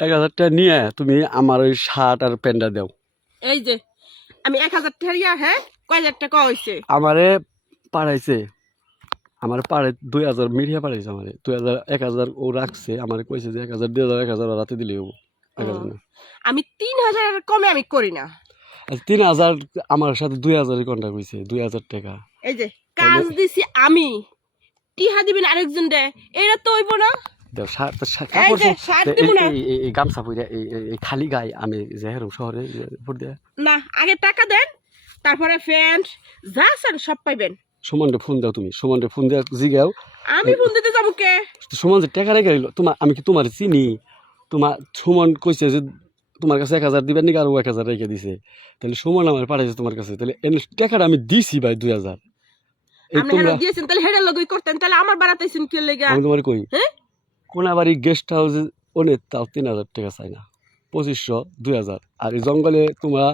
1000 টাকা নিয়ে তুমি আমার ওই শার্ট আর প্যান্টটা দাও। এই যে আমি 1000 টাকা হ্যাঁ কয় হাজার টাকা হইছে আমারে পাঠাইছে, আমার পাড়ে 2000 মিলিয়ে পাঠাইছে আমারে 2000 1000 ও রাখছে আমারে কইছে যে 1000 2000 1000 রাতে দিলে হবো 1000 না। আমি 3000 কমে আমি করি না। 3000 আমার সাথে 2000 কন্টাক্ট হইছে 2000 টাকা। এই যে কাজ দিছি আমি, টিহা দিবেন আরেকজন দে, এটা তো হইব না। দাও শার্ট এই যে শার্ট দিব না এই গামছা পরে এই খালি গায়ে আমি যে হেরম শহরে উপর দিয়ে না, আগে টাকা দেন তারপরে প্যান্ট যা চান সব পাইবেন। সুমনরে ফোন দাও, তুমি সুমনরে ফোন দিয়ে জিগাও। আমি ফোন দিতে যাবো কে? সুমন যে টাকা রেখে দিল তোমার, আমি কি তোমার চিনি? তোমার সুমন কইছে যে তোমার কাছে 1000 দিবেন নাকি, আর ও 1000 রেখে দিছে, তাহলে সুমন আমার পাঠাইছে তোমার কাছে, তাহলে টাকাটা আমি দিছি ভাই 2000। এই আপনি তোমরা হেডা দিয়েছেন তাহলে হেডার লগই করতেন, তাহলে আমার বাড়াতেছেন কি লাগা? আমি তোমার কই হ্যাঁ কোনাবাড়ি গেস্ট হাউসে অনেক তাও 3000 টাকা চাই না, 2500 2000। আর এই জঙ্গলে তোমার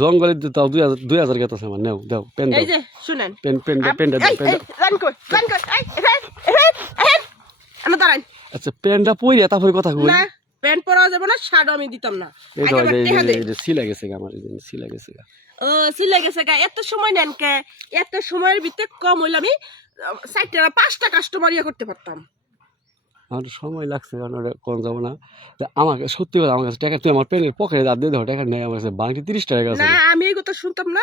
জঙ্গলে তাও 2000 গেতাছে আমার, নেও দাও পেন দাও। এই যে শুনেন পেনটা দাও পেনটা। জান কই আমি দাঁড়ান। আচ্ছা পেনটা পইরা তারপরে কথা কই। না প্যান্ট পরা যাবে না, শার্ট আমি দিতাম না। এই আগে আমার টেহা দে। যে সিলা গেছে আমার, এই যে সিলা গেছে। ও সিলে গেছে গা, এত সময় নেন কে? এত সময়ের ভিতরে কম হইলে আমি 5টা কাস্টমার ইয়ে করতে পারতাম। আমার সময় লাগছে কারণ ওটা কোন যাবো না। আমাকে সত্যি কথা আমার কাছে টাকা, তুই আমার পেনের পকেটে দাঁত দিয়ে দাও, টাকা নেই আমার কাছে, বাংটি 30 টাকা আছে। না আমি এই কথা শুনতাম না,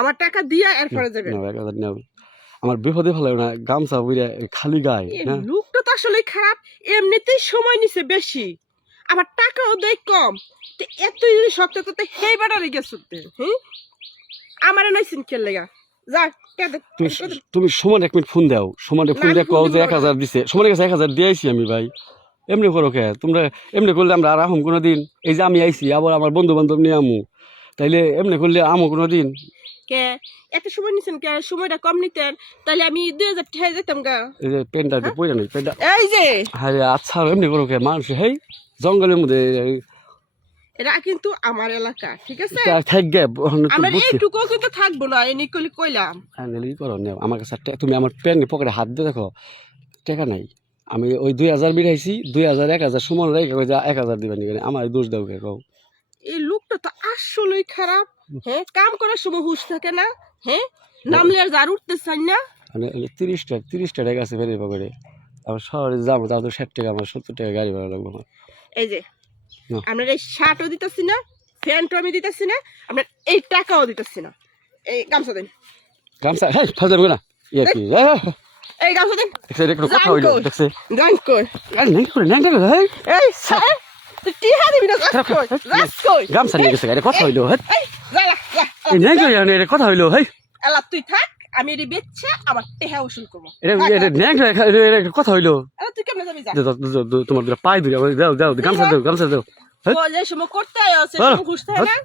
আমার টাকা দিয়া এরপরে যাবেন। 1000 নেও, আমার বিপদে ফেলে না, গামছা বুইরা খালি গায়ে এই না। লোকটা তো আসলে খারাপ, এমনিতেই সময় নিছে বেশি, আবার টাকাও দেয় কম। তো এত যদি শক্ত করতে হেই বাড়ারে গেছ আমারে নইছেন কে লেগা? যা তুমি সমান 1 মিনিট ফোন দাও, সমানে ফোন দিয়ে কও যে 1000 দিছে, সমানের কাছে 1000 দিয়েছি আমি ভাই। এমনি করো কে তোমরা? এমনি করলে আমরা আর আহম কোনোদিন? এই যে আমি আইছি আবার আমার বন্ধু বান্ধব নিয়ে আমু, তাইলে এমনি করলে আমো কোনোদিন? কে এত সময় নিছেন কে? সময়টা কম নিতেন তাহলে আমি 2000 টাকা যেতাম গা। এই যে পেনটা পইরা নেই পেনটা। এই যে আরে আচ্ছা এমনি করো কে মানুষ? হেই জঙ্গলের মধ্যে এটা কিন্তু আমার এলাকা, ঠিক আছে? থাকবে আমরা এইটুকু কিন্তু থাকবো না, এনে কইলি কইলাম। কি করো নেও আমার কাছে তুমি আমার প্যান্ট পকেটে হাত দিয়ে দেখো টাকা নাই। আমি ওই 2000 বিড়াইছি, 2000 1000 সমান রেখে 1000 দিবেন এখানে, আমার দোষ দাও কে কও? এই লোকটা তো আসলেই খারাপ। হ্যাঁ কাম করার সময় হুঁশ থাকে না, হ্যাঁ নামলে আর যার উঠতে চাই না। মানে 30টা টাকা আছে ফেরে পকেটে, আবার শহরে যাবো তাও তো 60 টাকা, আমার 70 টাকা গাড়ি ভাড়া লাগবে আমার। এই যে আমরা এই শার্টও দিতেছি না, প্যান্টও আমি দিতেছি না, আমরা এই টাকাও দিতেছি না। এই গামছা দেন। গামছা হ্যাঁ ফাজার না ইয়ে কি এই গামছা দেন। দেখছে একটু কথা হইলো দেখছে গান কই আরে নেই করে নেই করে হেই এই স্যার তুই টিহা দিবি না? গাছ কই গাছ কই? গামছা নিয়ে গেছে গাড়ি কথা হইলো হ্যাঁ এই যা যা এই নেই করে এটা কথা হইলো হেই এলা তুই থাক, আমি এর বেচছে আমার টেহা উসুল করব। এটা নেই করে কথা হইলো। এলা তুই কেমনে যাবি? যা তোমার পায়ে ধরে দাও দাও গামছা দাও গামছা দাও। ও যে সময় করতে আয় আছে সময় খুঁজতে হয় না।